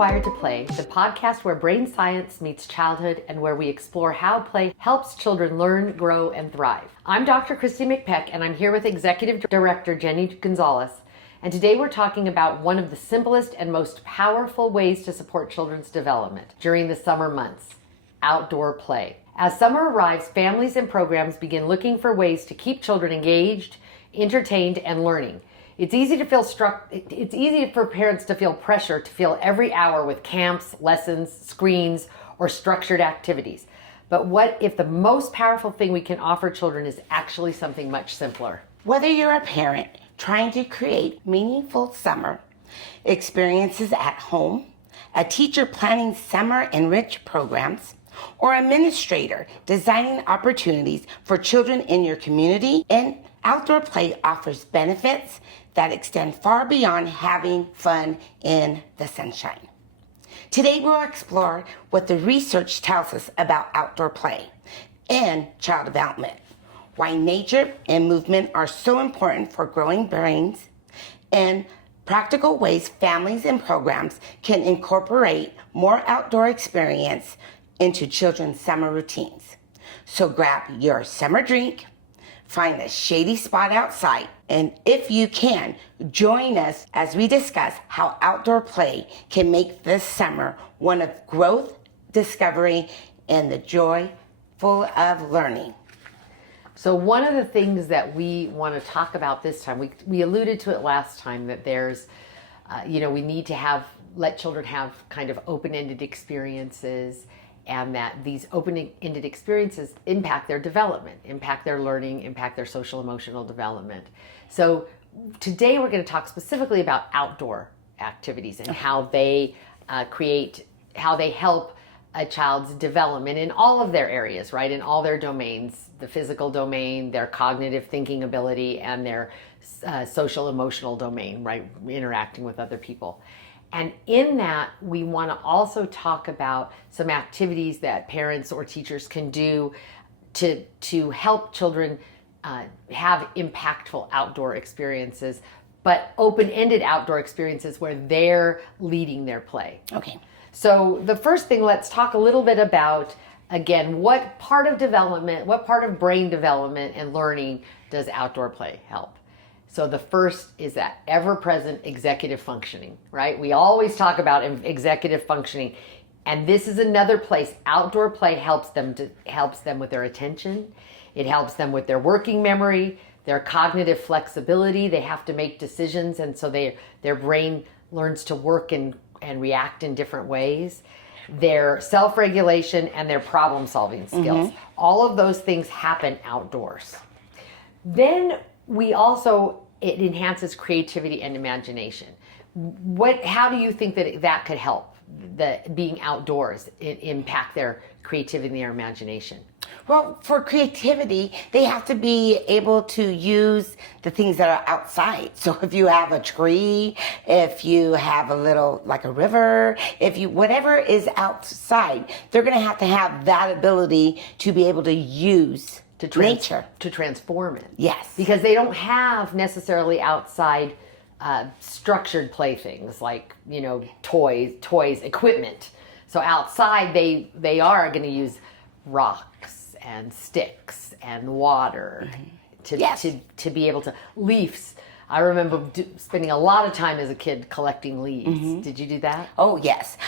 Wired to Play, the podcast where brain science meets childhood and where we explore how play helps children learn, grow, and thrive. I'm Dr. Christy McPeck, and I'm here with Executive Director Jenny Gonzalez. And today we're talking about one of the simplest and most powerful ways to support children's development during the summer months: outdoor play. As summer arrives, families and programs begin looking for ways to keep children engaged, entertained, and learning. It's easy for parents to feel pressure to fill every hour with camps, lessons, screens, or structured activities. But what if the most powerful thing we can offer children is actually something much simpler? Whether you're a parent trying to create meaningful summer experiences at home, a teacher planning summer enriched programs, or an administrator designing opportunities for children in your community, and outdoor play offers benefits that extend far beyond having fun in the sunshine. Today we'll explore what the research tells us about outdoor play and child development, why nature and movement are so important for growing brains, and practical ways families and programs can incorporate more outdoor experience into children's summer routines. So grab your summer drink, find a shady spot outside, and if you can, join us as we discuss how outdoor play can make this summer one of growth, discovery, and the joy full of learning. So one of the things that we want to talk about this time, we alluded to it last time, that there's, we need to let children have kind of open-ended experiences, and that these open-ended experiences impact their development, impact their learning, impact their social emotional development. So today we're going to talk specifically about outdoor activities and how they help a child's development in all of their areas, right? In all their domains: the physical domain, their cognitive thinking ability, and their social emotional domain, right? Interacting with other people. And in that, we want to also talk about some activities that parents or teachers can do to help children have impactful outdoor experiences, but open-ended outdoor experiences where they're leading their play. Okay. So the first thing, let's talk a little bit about, again, what part of brain development and learning does outdoor play help? So the first is that ever-present executive functioning, right? We always talk about executive functioning, and this is another place. Outdoor play helps them with their attention. It helps them with their working memory, their cognitive flexibility. They have to make decisions, and so their brain learns to work and react in different ways. Their self-regulation and their problem-solving skills. Mm-hmm. All of those things happen outdoors. Then it enhances creativity and imagination. How do you think that could help being outdoors impact their creativity and their imagination? Well, for creativity, they have to be able to use the things that are outside. So if you have a tree, if you have like a river, whatever is outside, they're going to have that ability to be able to use nature to transform it. Yes, because they don't have necessarily outside structured playthings like toys, equipment. So outside they are going to use rocks and sticks and water to be able to leaves. I remember spending a lot of time as a kid collecting leaves. Mm-hmm. Did you do that? Oh, yes.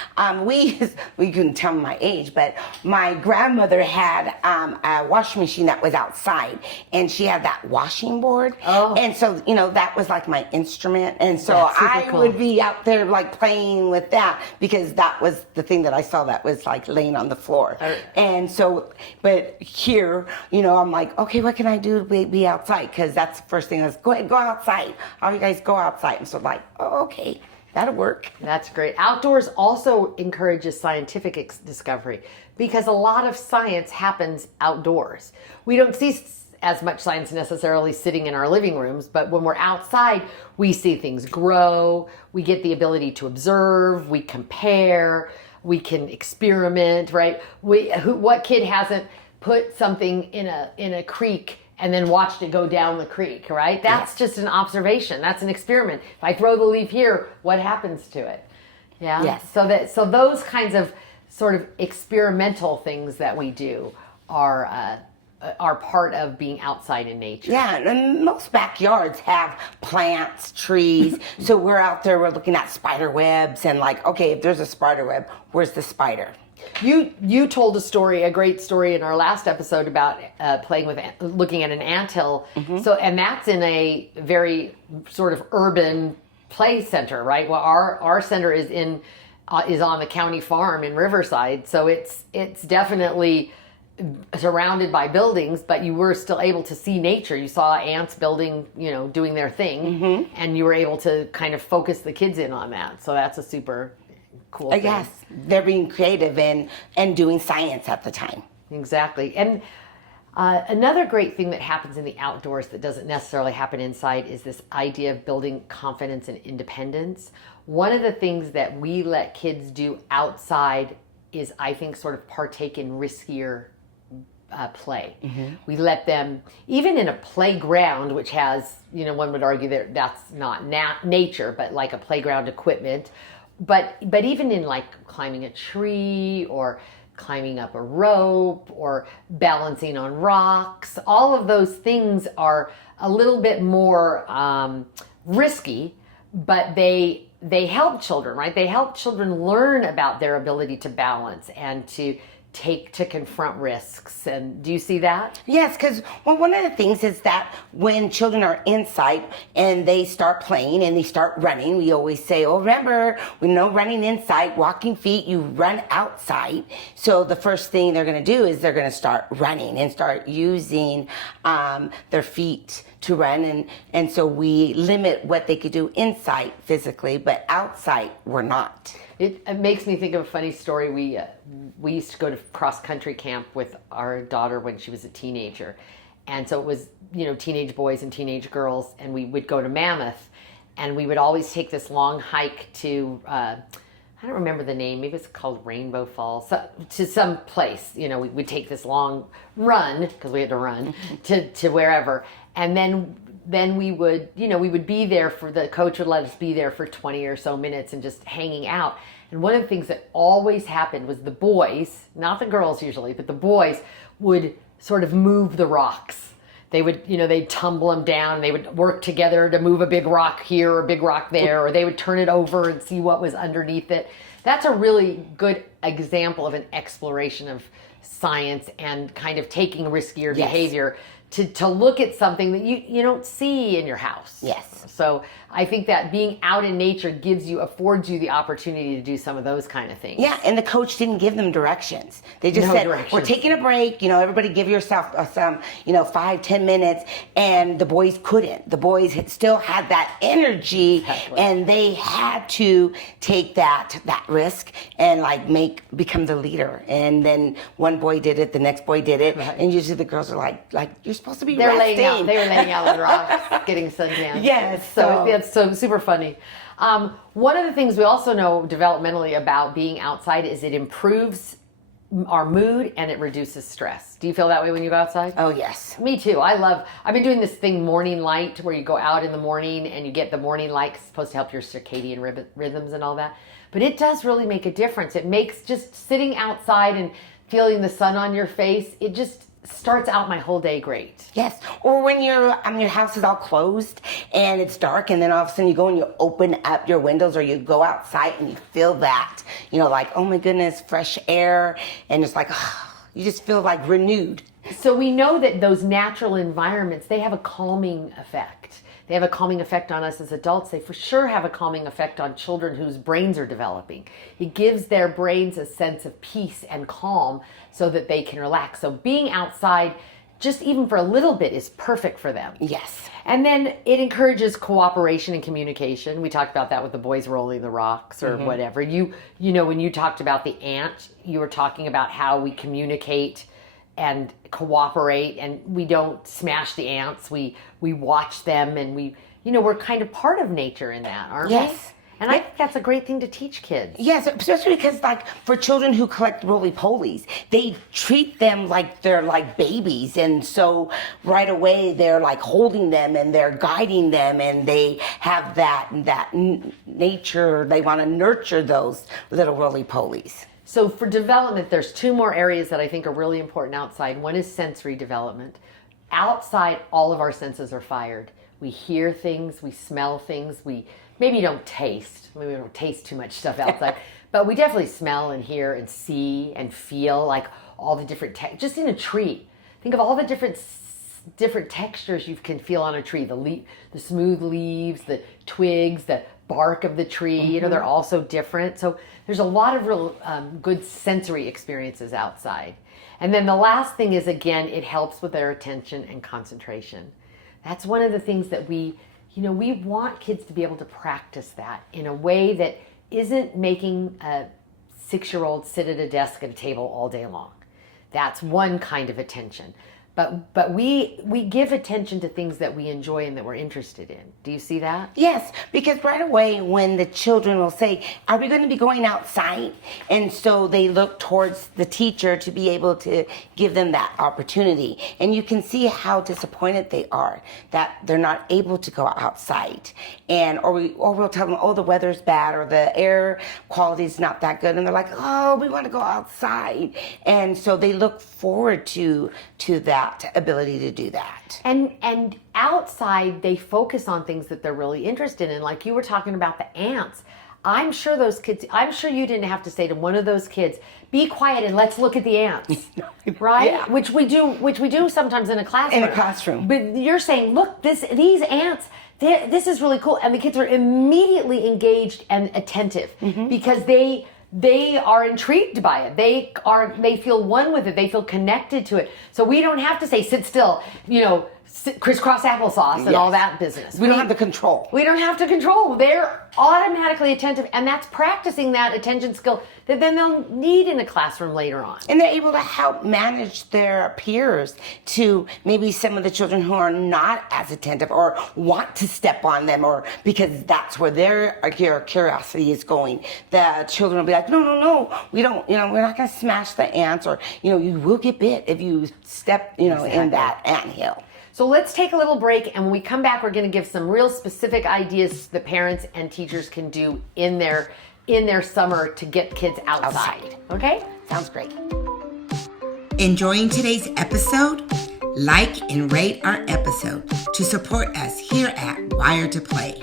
We couldn't tell my age, but my grandmother had a washing machine that was outside, and she had that washing board. Oh. And so, that was like my instrument. And so I would be out there like playing with that, because that was the thing that I saw that was like laying on the floor. And so, but here, I'm like, okay, what can I do to be outside? Because that's the first thing. Go outside. All you guys go outside. And so okay, that'll work. That's great. Outdoors also encourages scientific discovery, because a lot of science happens outdoors. We don't see as much science necessarily sitting in our living rooms, but when we're outside, we see things grow. We get the ability to observe, we compare, we can experiment, right? What kid hasn't put something in a creek and then watched it go down the creek, right? That's just an observation. That's an experiment. If I throw the leaf here, what happens to it? Yeah. Yes. So those kinds of sort of experimental things that we do are part of being outside in nature. Yeah, and most backyards have plants, trees. So we're out there, we're looking at spider webs and like, okay, if there's a spider web, where's the spider? You told a great story in our last episode about looking at an anthill. So, and that's in a very sort of urban play center, right? Well, our center is on the county farm in Riverside, so it's definitely surrounded by buildings, but you were still able to see nature. You saw ants building, doing their thing, and you were able to kind of focus the kids in on that. So that's a super cool thing. Yes, they're being creative and doing science at the time. Exactly. And another great thing that happens in the outdoors that doesn't necessarily happen inside is this idea of building confidence and independence. One of the things that we let kids do outside is, I think, sort of partake in riskier play. We let them, even in a playground, which has, one would argue that that's not nature, but like a playground equipment. But even in like climbing a tree or climbing up a rope or balancing on rocks, all of those things are a little bit more risky, but they help children, right? They help children learn about their ability to balance and to confront risks. And do you see that? Yes, because one of the things is that when children are inside and they start playing and they start running, we always say, oh, remember, we know running inside, walking feet, you run outside. So the first thing they're going to do is they're going to start running and start using their feet to run. And so we limit what they could do inside physically, but outside we're not. It makes me think of a funny story. We used to go to cross country camp with our daughter when she was a teenager, and so it was teenage boys and teenage girls, and we would go to Mammoth, and we would always take this long hike to I don't remember the name, maybe it's called Rainbow Falls, to some place. We'd take this long run because we had to run to wherever, and then we would be there the coach would let us be there for 20 or so minutes and just hanging out. And one of the things that always happened was the boys, not the girls usually, but the boys would sort of move the rocks. They would, they'd tumble them down. They would work together to move a big rock here or a big rock there, or they would turn it over and see what was underneath it. That's a really good example of an exploration of science and kind of taking riskier behavior to look at something that you don't see in your house. Yes. So I think that being out in nature affords you the opportunity to do some of those kind of things. Yeah, and the coach didn't give them directions. They just said, we're taking a break, everybody give yourself some, 5-10 minutes, and the boys couldn't. The boys still had that energy, exactly. And they had to take that risk and become the leader. And then one boy did it, the next boy did it, right. And usually the girls are like you're supposed to be resting. They were laying out on rocks, getting suntan. Yes. So it's so super funny. One of the things we also know developmentally about being outside is it improves our mood and it reduces stress. Do you feel that way when you go outside? Oh, yes. Me too. I've been doing this thing, morning light, where you go out in the morning and you get the morning light. It's supposed to help your circadian rhythms and all that. But it does really make a difference. It makes just sitting outside and feeling the sun on your face, it just starts out my whole day great. Yes. Or when your house is all closed and it's dark, and then all of a sudden you go and you open up your windows, or you go outside and you feel that, oh my goodness, fresh air, and it's you just feel renewed. So we know that those natural environments, they have a calming effect. They have a calming effect on us as adults. They for sure have a calming effect on children whose brains are developing. It gives their brains a sense of peace and calm so that they can relax. So being outside, just even for a little bit, is perfect for them. Yes. And then it encourages cooperation and communication. We talked about that with the boys rolling the rocks or whatever. When you talked about the ant, you were talking about how we communicate and cooperate, and we don't smash the ants. We watch them, and we're kind of part of nature in that, aren't we? Yes. And I think that's a great thing to teach kids. Yes, especially because like for children who collect roly-polies, they treat them like they're like babies. And so right away they're like holding them and they're guiding them and they have that nature, they want to nurture those little roly-polies. So for development, there's two more areas that I think are really important outside. One is sensory development. Outside, all of our senses are fired. We hear things, we smell things, we maybe don't taste. Maybe we don't taste too much stuff outside, but we definitely smell and hear and see and feel, like all the different just in a tree. Think of all the different textures you can feel on a tree. The smooth leaves, the twigs, the bark of the tree. You know, they're all so different. So there's a lot of real good sensory experiences outside. And then the last thing is, again, it helps with their attention and concentration. That's one of the things that we want kids to be able to practice that in a way that isn't making a 6-year-old sit at a desk at a table all day long. That's one kind of attention. But we give attention to things that we enjoy and that we're interested in. Do you see that? Yes, because right away when the children will say, are we going to be going outside? And so they look towards the teacher to be able to give them that opportunity. And you can see how disappointed they are that they're not able to go outside. Or we'll tell them, oh, the weather's bad or the air quality is not that good. And they're like, oh, we want to go outside. And so they look forward to that ability to do that. And outside they focus on things that they're really interested in. Like you were talking about the ants. I'm sure you didn't have to say to one of those kids, be quiet and let's look at the ants. Right? Yeah. Which we do sometimes in a classroom. In a classroom. But you're saying, look, these ants, this is really cool. And the kids are immediately engaged and attentive because they are intrigued by it. They feel one with it. They feel connected to it. So we don't have to say, sit still, crisscross applesauce and all that business. We don't have the control. We don't have to control. They're automatically attentive, and that's practicing that attention skill that then they'll need in a classroom later on. And they're able to help manage their peers to maybe some of the children who are not as attentive or want to step on them, or because that's where their curiosity is going. The children will be like, no, we don't, we're not going to smash the ants, or, you will get bit if you step, in that anthill. So let's take a little break, and when we come back, we're going to give some real specific ideas that parents and teachers can do in their summer to get kids outside. Okay? Sounds great. Enjoying today's episode? Like and rate our episode to support us here at Wired to Play.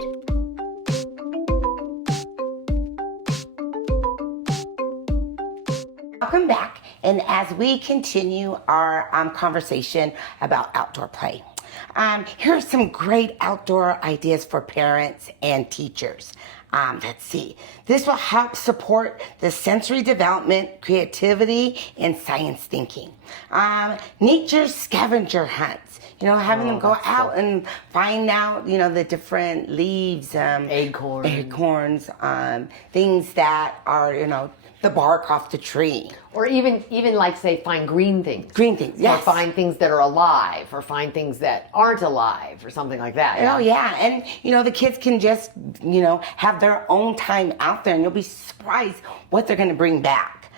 Welcome back, and as we continue our conversation about outdoor play, here are some great outdoor ideas for parents and teachers. Let's see. This will help support the sensory development, creativity, and science thinking. Nature scavenger hunts. Having them go out and find out, the different leaves, acorns, things that are, the bark off the tree. Or even like, say, find green things. Green things, yes. Or find things that are alive, or find things that aren't alive, or something like that. Oh, yeah. And, the kids can just, have their own time out there, and you'll be surprised what they're going to bring back.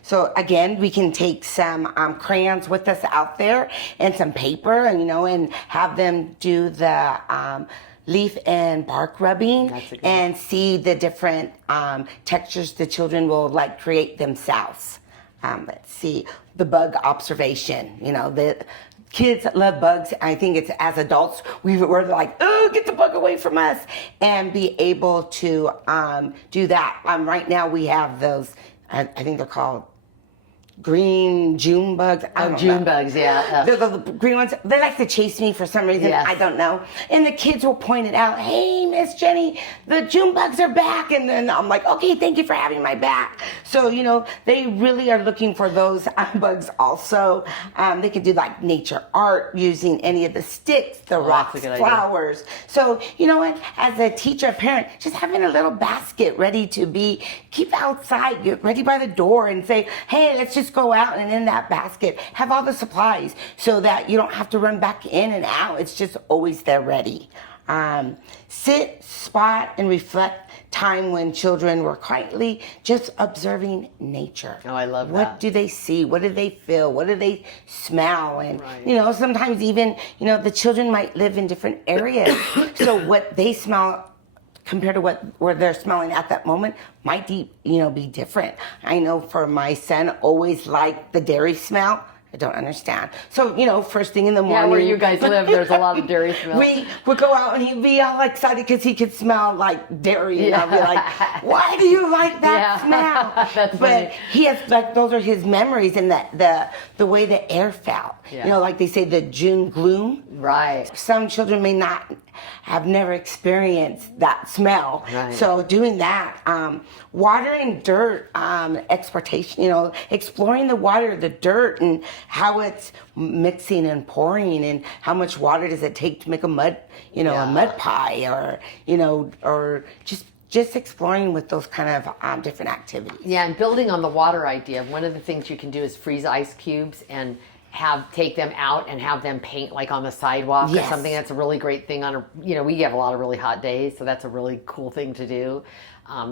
So again, we can take some crayons with us out there and some paper, and have them do the leaf and bark rubbing and see the different textures the children will create themselves. Let's see, the bug observation. The kids love bugs. I think it's as adults we're like, oh, get the bug away from us, and be able to do that. Right now we have those. I think they're called green June bugs. June bugs, yeah. The green ones, they like to chase me for some reason. Yes. I don't know. And the kids will point it out. Hey, Miss Jenny, the June bugs are back. And then I'm like, okay, thank you for having my back. So, they really are looking for those bugs also. They can do nature art using any of the sticks, the rocks, flowers. So, as a teacher, a parent, just having a little basket ready to keep outside, get ready by the door and say, hey, let's just go out, and in that basket have all the supplies so that you don't have to run back in and out. It's just always there ready. Sit, spot, and reflect time when children were quietly just observing nature. Oh, I love What that. do they see? What do they feel? What do they smell? And, Right. sometimes even, the children might live in different areas. So what they smell compared to where they're smelling at that moment might be different. I know for my son, always liked the dairy smell. I don't understand. So, first thing in the morning. Yeah, where you guys live, there's a lot of dairy smell. We would go out and he'd be all excited because he could smell like dairy. And I'd be like, why do you like that smell? That's but funny. he has, those are his memories and the way the air felt. Yeah. Like they say, the June gloom. Right. Some children may not have never experienced that smell. Right. So doing that, water and dirt exploration, exploring the water, the dirt, and how it's mixing and pouring, and how much water does it take to make a mud pie, or just exploring with those kind of different activities. Yeah, and building on the water idea, one of the things you can do is freeze ice cubes and take them out and have them paint like on the sidewalk Yes. or something. That's a really great thing we have a lot of really hot days, so that's a really cool thing to do,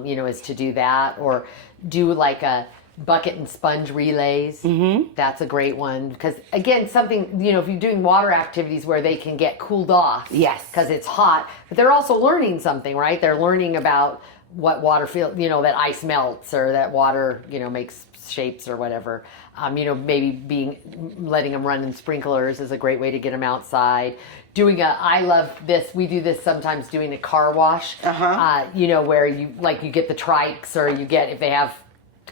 is to do that, or do like a bucket and sponge relays. Mm-hmm. That's a great one, because again, something, if you're doing water activities where they can get cooled off. Yes. Because it's hot, but they're also learning something, right? They're learning about what water feels, that ice melts, or that water, makes shapes or whatever. Maybe letting them run in sprinklers is a great way to get them outside. I love this. We do this sometimes, doing a car wash. Where you get the trikes, or you get, if they have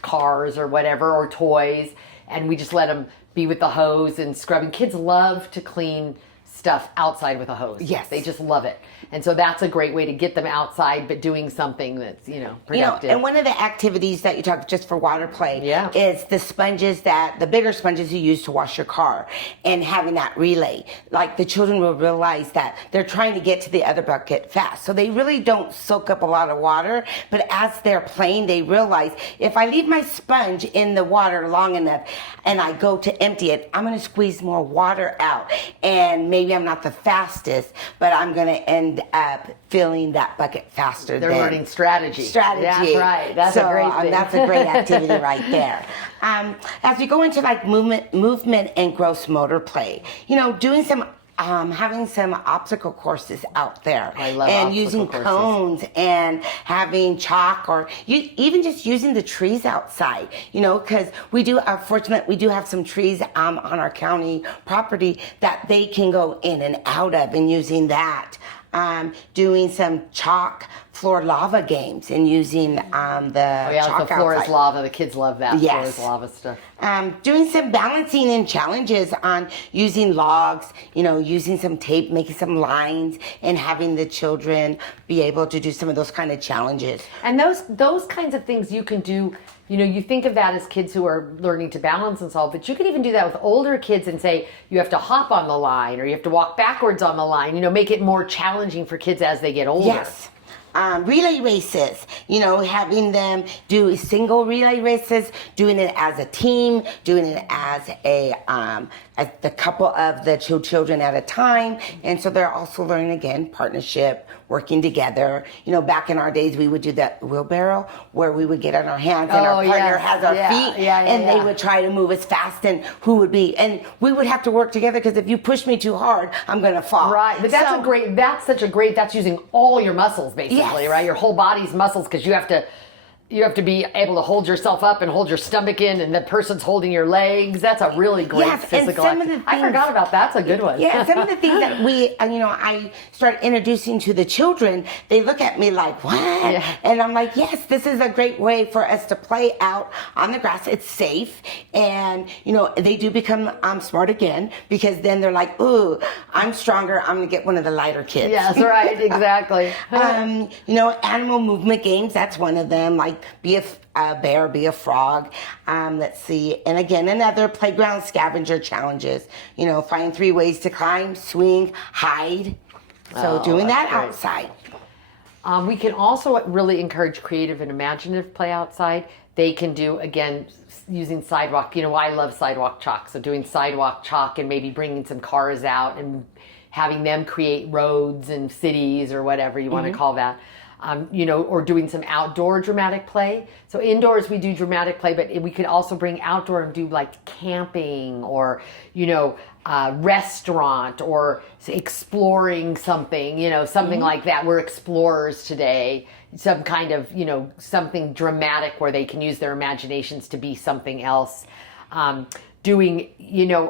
cars or whatever, or toys, and we just let them be with the hose and scrubbing. Kids love to clean stuff outside with a hose. Yes. They just love it. And so that's a great way to get them outside, but doing something that's, productive. And one of the activities that you talk just for water play Yeah. is the bigger sponges you use to wash your car, and having that relay. Like, the children will realize that they're trying to get to the other bucket fast. So they really don't soak up a lot of water, but as they're playing, they realize, if I leave my sponge in the water long enough and I go to empty it, I'm going to squeeze more water out. And maybe I'm not the fastest, but I'm going to end up filling that bucket faster. They're learning strategy. Strategy. That's right. That's a great thing. That's a great activity right there. As we go into like movement and gross motor play, doing some having some obstacle courses out there, I love and obstacle using courses. cones, and having chalk, or even just using the trees outside, because we do have some trees on our county property that they can go in and out of, and using that. Doing some chalk floor lava games, and using the chalk the floor outside. is lava. The kids love that. Yes. Floor is lava stuff. Doing some balancing and challenges on using logs, using some tape, making some lines, and having the children be able to do some of those kind of challenges. And those kinds of things you can do. You think of that as kids who are learning to balance and solve, but you can even do that with older kids and say you have to hop on the line, or you have to walk backwards on the line. Make it more challenging for kids as they get older. Yes. Relay races, having them do single relay races, doing it as a team, doing it as the couple of the two children at a time. And so they're also learning, again, partnership, working together. Back in our days, we would do that wheelbarrow, where we would get on our hands and our partner has our feet, and they would try to move as fast, and and we would have to work together, because if you push me too hard, I'm going to fall. Right, but that's using all your muscles, basically, Yes. right? Your whole body's muscles, because you have to be able to hold yourself up and hold your stomach in, and the person's holding your legs. That's a really great physical activity. I forgot about that. That's a good one. Yeah, some of the things that I start introducing to the children, they look at me like, what? Yeah. And I'm like, yes, this is a great way for us to play out on the grass. It's safe. And, they do become smart again, because then they're like, ooh, I'm stronger. I'm going to get one of the lighter kids. Yes, right, exactly. Animal movement games, that's one of them, like be a bear, be a frog. Let's see. And again, another playground scavenger challenges. Find 3 ways to climb, swing, hide. So doing that great. outside. We can also really encourage creative and imaginative play outside. They can do, again, using sidewalk. I love sidewalk chalk. So doing sidewalk chalk, and maybe bringing some cars out and having them create roads and cities or whatever you want to call that. Or doing some outdoor dramatic play. So indoors we do dramatic play, but we could also bring outdoor and do like camping or, restaurant or exploring something, something like that. We're explorers today. Some kind of, something dramatic where they can use their imaginations to be something else. Doing,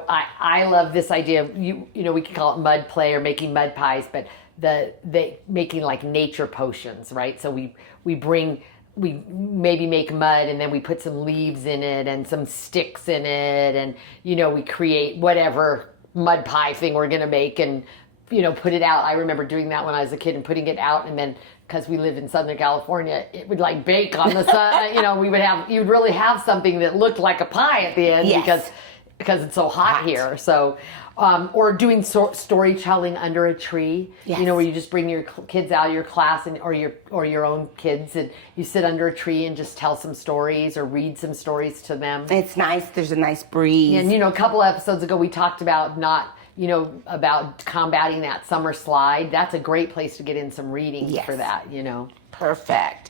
I love this idea of, we could call it mud play or making mud pies, but making like nature potions, right? So we maybe make mud and then we put some leaves in it and some sticks in it, and we create whatever mud pie thing we're gonna make and put it out. I remember doing that when I was a kid and putting it out, and then because we live in Southern California, it would like bake on the sun. You'd really have something that looked like a pie at the end. Yes. because it's so hot here. So or doing storytelling under a tree, yes. Where you just bring your kids out of your class or your own kids, and you sit under a tree and just tell some stories or read some stories to them. It's nice. There's a nice breeze. And a couple episodes ago we talked about about combating that summer slide. That's a great place to get in some reading yes. for that. Perfect.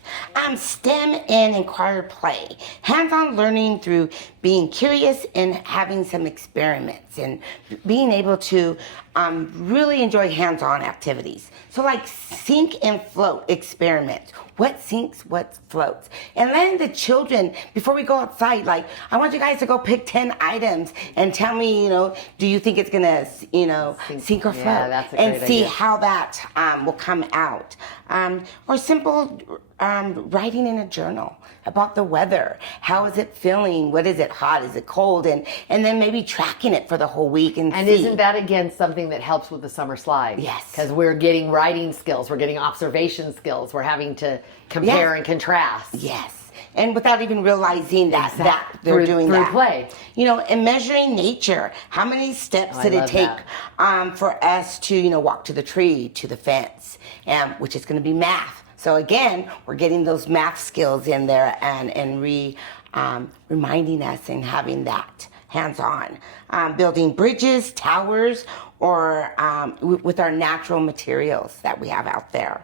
STEM and inquired play. Hands-on learning through being curious and having some experiments and being able to really enjoy hands-on activities. So like sink and float experiments. What sinks, what floats. And letting the children, before we go outside, like, I want you guys to go pick 10 items and tell me, do you think it's gonna, sink or float? Yeah, that's a great and see idea. how that will come out. Or simple writing in a journal about the weather. How is it feeling? What is it? Hot? Is it cold? And then maybe tracking it for the whole week and see. Isn't that again something that helps with the summer slide? Yes. Because we're getting writing skills, we're getting observation skills, we're having to compare Yes. and contrast. Yes. And without even realizing that they're Through- doing through that. play. And measuring nature. How many steps I did it love take that. for us to, walk to the tree, to the fence, which is going to be math. So again, we're getting those math skills in there and reminding us and having that hands-on. Building bridges, towers, or with our natural materials that we have out there.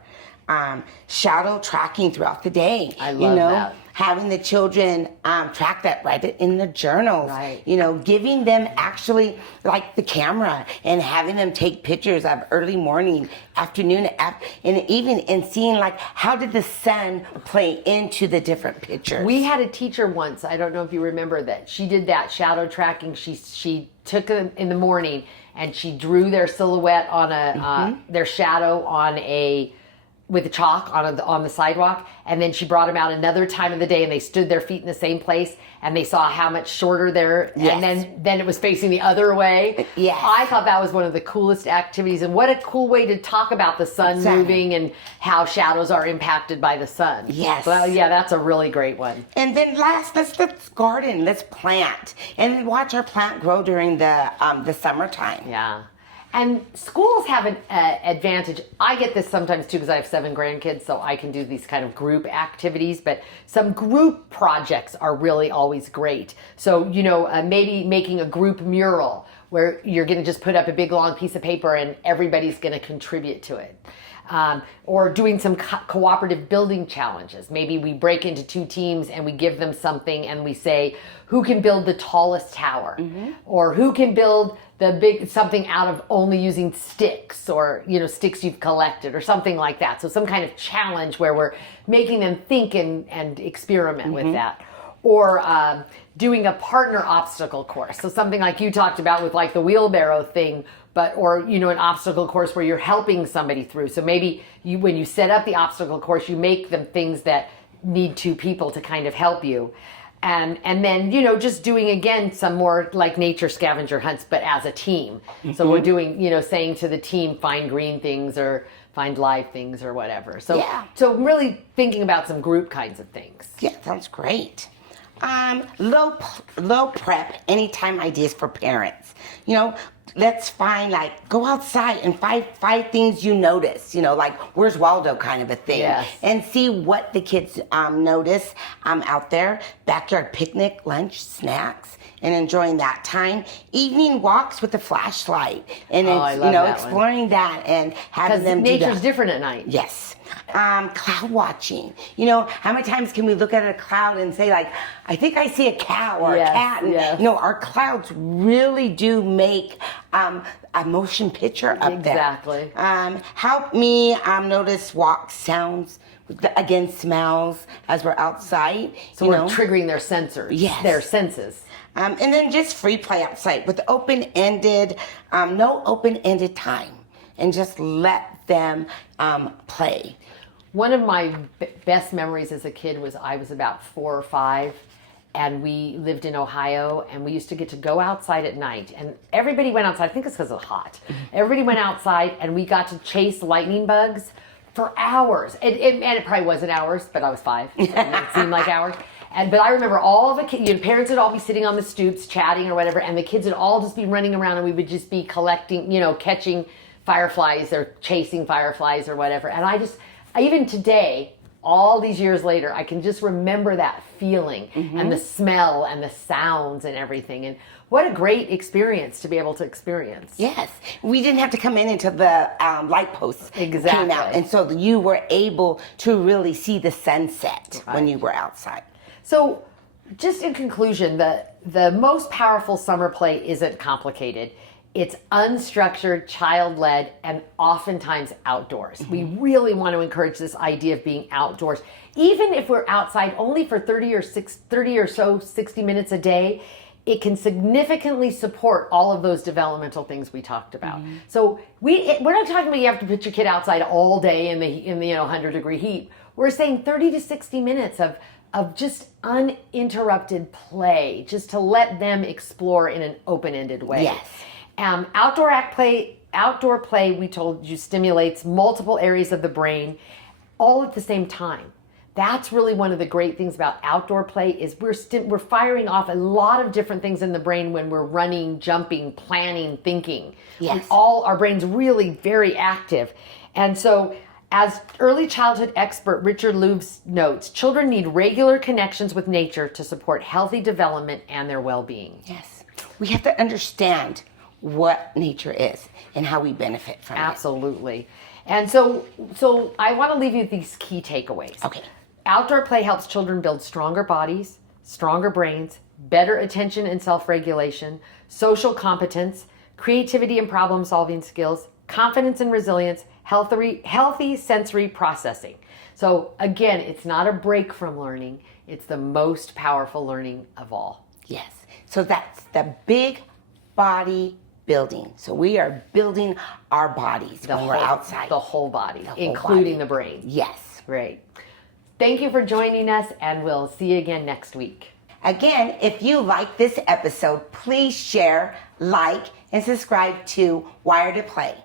Shadow tracking throughout the day. I love that. Having the children track that right in the journals. Right. Giving them actually like the camera and having them take pictures of early morning, afternoon, and even seeing like how did the sun play into the different pictures. We had a teacher once, I don't know if you remember that, she did that shadow tracking. She took them in the morning and she drew their silhouette on their shadow with the chalk on the sidewalk, and then she brought them out another time of the day and they stood their feet in the same place and they saw how much shorter Yes. and then it was facing the other way. Yes. I thought that was one of the coolest activities, and what a cool way to talk about the sun moving and how shadows are impacted by the sun. Yes. Well, yeah, that's a really great one. And then last, let's garden, let's plant, and watch our plant grow during the summertime. Yeah. And schools have an advantage. I get this sometimes too because I have 7 grandkids, so I can do these kind of group activities, but some group projects are really always great. So, maybe making a group mural where you're going to just put up a big long piece of paper and everybody's going to contribute to it. Or doing some cooperative building challenges. Maybe we break into 2 teams and we give them something and we say, who can build the tallest tower? Or who can build something out of only using sticks, or, sticks you've collected or something like that. So some kind of challenge where we're making them think and experiment with that. Or doing a partner obstacle course. So something like you talked about with like the wheelbarrow thing, or an obstacle course where you're helping somebody through. So maybe when you set up the obstacle course, you make them things that need 2 people to kind of help you. And then, just doing again some more like nature scavenger hunts, but as a team. So we're doing, saying to the team, find green things or find live things or whatever. So, Yeah. So really thinking about some group kinds of things. Yeah, sounds great. Low prep, anytime ideas for parents. let's find, like, go outside and five things you notice, like where's Waldo kind of a thing. Yes. And see what the kids notice out there. Backyard picnic, lunch, snacks, and enjoying that time. Evening walks with a flashlight. And I love that one. exploring that and having Because them do nature's that. different at night. Yes. Cloud watching. How many times can we look at a cloud and say, like, I think I see a cow or Yes, a cat? And, yes. our clouds really do make a motion picture up Exactly. there. Help me notice walks, sounds, again, smells as we're outside. So we're triggering their sensors. Yes. Their senses. And then just free play outside with open-ended, no open-ended time. And just let them play. One of my best memories as a kid was I was about 4 or 5, and we lived in Ohio, and we used to get to go outside at night, and everybody went outside. I think it's because it was hot. Everybody went outside, and we got to chase lightning bugs for hours. And it probably wasn't hours, but I was 5, so it seemed like hours. But I remember all the kids, parents would all be sitting on the stoops chatting or whatever, and the kids would all just be running around, and we would just be collecting, catching fireflies or chasing fireflies or whatever. And even today, all these years later, I can just remember that feeling and the smell and the sounds and everything. And what a great experience to be able to experience. Yes. We didn't have to come in until the light posts came Exactly. out. And so you were able to really see the sunset when you were outside. So just in conclusion, the most powerful summer play isn't complicated. It's unstructured, child-led, and oftentimes outdoors. We really want to encourage this idea of being outdoors. Even if we're outside only for 30 or so 60 minutes a day, it can significantly support all of those developmental things we talked about. So we're not talking about you have to put your kid outside all day in the 100-degree heat. We're saying 30 to 60 minutes of just uninterrupted play, just to let them explore in an open-ended way. Yes. Outdoor play, we told you, stimulates multiple areas of the brain all at the same time. That's really one of the great things about outdoor play is we're firing off a lot of different things in the brain when we're running, jumping, planning, thinking. Yes. Our brain's really very active. And so as early childhood expert Richard Louvs notes, children need regular connections with nature to support healthy development and their well-being. Yes. We have to understand what nature is and how we benefit from it. Absolutely. And so I want to leave you with these key takeaways. Okay. Outdoor play helps children build stronger bodies, stronger brains, better attention and self-regulation, social competence, creativity and problem-solving skills, confidence and resilience, healthy sensory processing. So again, it's not a break from learning. It's the most powerful learning of all. Yes. So that's the big body building. So we are building our bodies when we're outside. The whole body, whole including body. the brain. Yes. Great. Thank you for joining us, and we'll see you again next week. Again, if you like this episode, please share, like, and subscribe to Wire to Play.